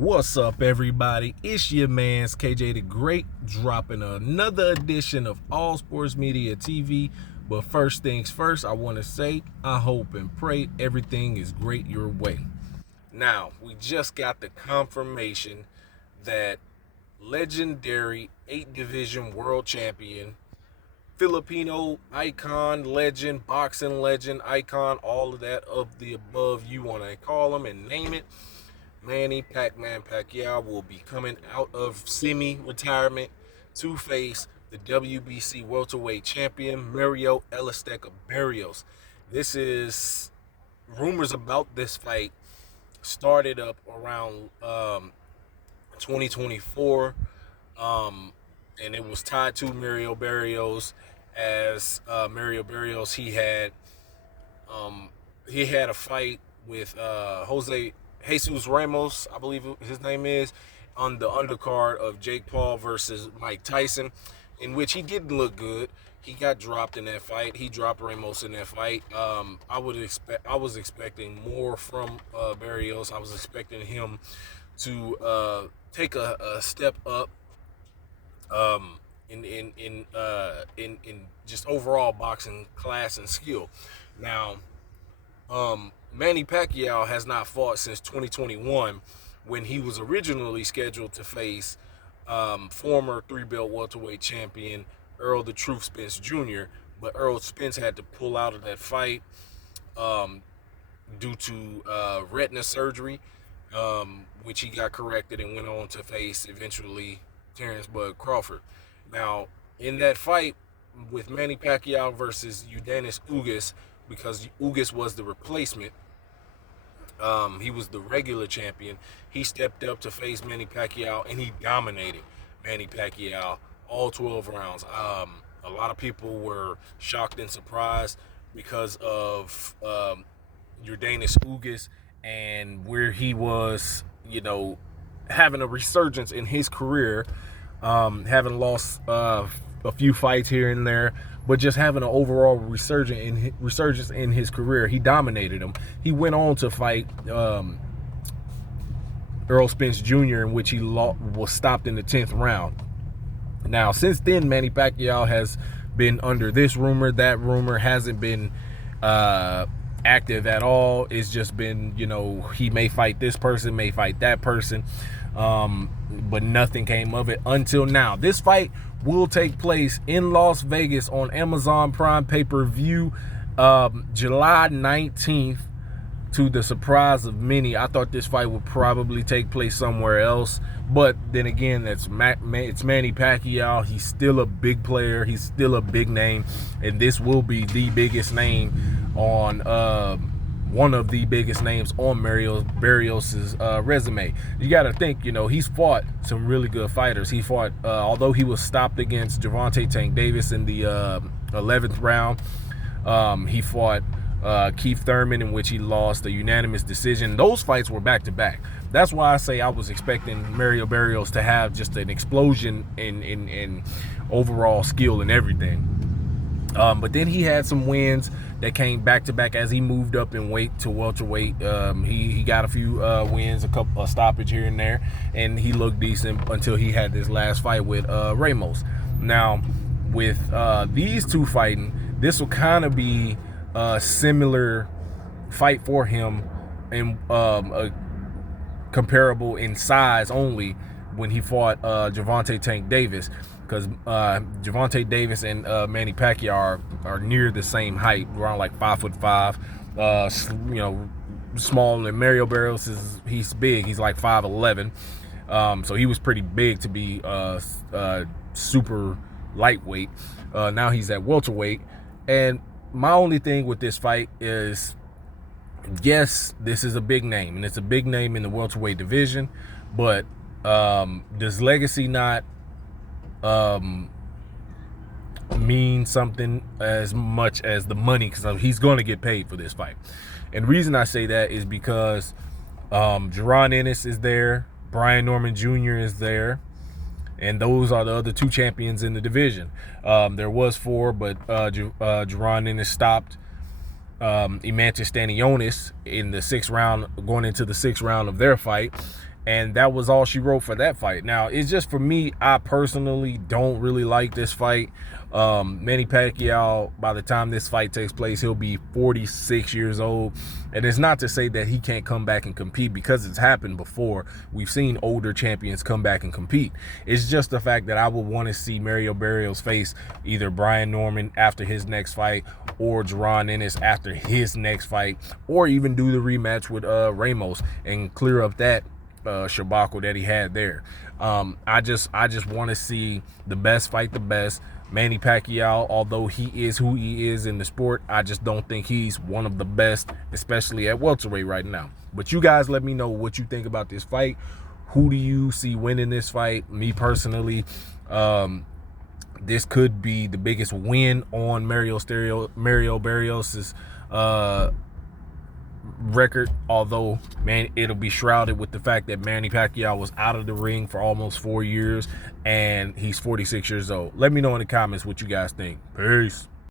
What's up, everybody? It's your man's KJ the Great, dropping another edition of All Sports Media TV. But first things first, I want to say I hope and pray everything is great your way. Now, we just got the confirmation that legendary 8-division world champion, Filipino icon, legend, boxing legend, icon, all of that of the above you want to call him and name it, Manny Pac-Man Pacquiao will be coming out of semi-retirement to face the WBC welterweight champion, Mario Barrios. This is rumors about this fight started up around 2024, and it was tied to Mario Barrios. As Mario Barrios, he had a fight with Jesus Ramos, I believe his name is, on the undercard of Jake Paul versus Mike Tyson, in which he didn't look good. He got dropped in that fight. He dropped Ramos in that fight. I was expecting more from Barrios. I was expecting him to take a step up in just overall boxing class and skill. Now, Manny Pacquiao has not fought since 2021, when he was originally scheduled to face former 3-belt welterweight champion Earl the Truth Spence Jr., but Earl Spence had to pull out of that fight due to retina surgery, which he got corrected and went on to face eventually Terrence Bud Crawford. Now, in that fight with Manny Pacquiao versus Yordenis Ugas, because Ugas was the replacement, he was the regular champion. He stepped up to face Manny Pacquiao, and he dominated Manny Pacquiao all 12 rounds. A lot of people were shocked and surprised because of Yordenis Ugas and where he was, having a resurgence in his career, having lost a few fights here and there, but just having an overall resurgence in his career. He dominated him. He went on to fight Earl Spence Jr., in which he was stopped in the 10th round. Now, since then, Manny Pacquiao has been under this rumor. That rumor hasn't been active at all. It's just been, he may fight this person, may fight that person, but nothing came of it until now. This fight will take place in Las Vegas on Amazon Prime pay-per-view July 19th, to the surprise of many. I thought this fight would probably take place somewhere else, but then again, it's Manny Pacquiao. He's still a big player. He's still a big name, and this will be the biggest name on one of the biggest names on Mario Barrios' resume. You got to think, he's fought some really good fighters. He fought, although he was stopped against Gervonta Tank Davis in the 11th round, he fought Keith Thurman, in which he lost a unanimous decision. Those fights were back-to-back. That's why I say I was expecting Mario Barrios to have just an explosion in overall skill and everything. But then he had some wins that came back-to-back as he moved up in weight to welterweight. He got a few wins, a couple stoppage here and there, and he looked decent until he had this last fight with Ramos. Now, with these two fighting, this will kind of be a similar fight for him, and comparable in size only, when he fought Gervonta Tank Davis, because Gervonta Davis and Manny Pacquiao are near the same height, around like 5'5", small. And Mario Barrios he's big. He's like 5'11", so he was pretty big to be super lightweight. Now he's at welterweight, and my only thing with this fight is, yes, this is a big name, and it's a big name in the welterweight division, but does legacy not mean something as much as the money? Because he's going to get paid for this fight. And the reason I say that is because Jaron Ennis is there, Brian Norman Jr. is there, and those are the other two champions in the division. There was 4, but Jaron Ennis stopped Emantis Stanionis in the 6th round, going into the 6th round of their fight. And that was all she wrote for that fight. Now, it's just for me, I personally don't really like this fight. Manny Pacquiao, by the time this fight takes place, he'll be 46 years old. And it's not to say that he can't come back and compete, because it's happened before. We've seen older champions come back and compete. It's just the fact that I would want to see Mario Barrios face either Brian Norman after his next fight, or Jaron Ennis after his next fight, or even do the rematch with Ramos and clear up that Shabako that he had there. I just want to see the best fight the best. Manny Pacquiao, although he is who he is in the sport, I just don't think he's one of the best, especially at welterweight right now. But you guys let me know what you think about this fight. Who do you see winning this fight? Me personally, this could be the biggest win on Mario Barrios's record, although, man, it'll be shrouded with the fact that Manny Pacquiao was out of the ring for almost 4 years and he's 46 years old. Let me know in the comments what you guys think. Peace.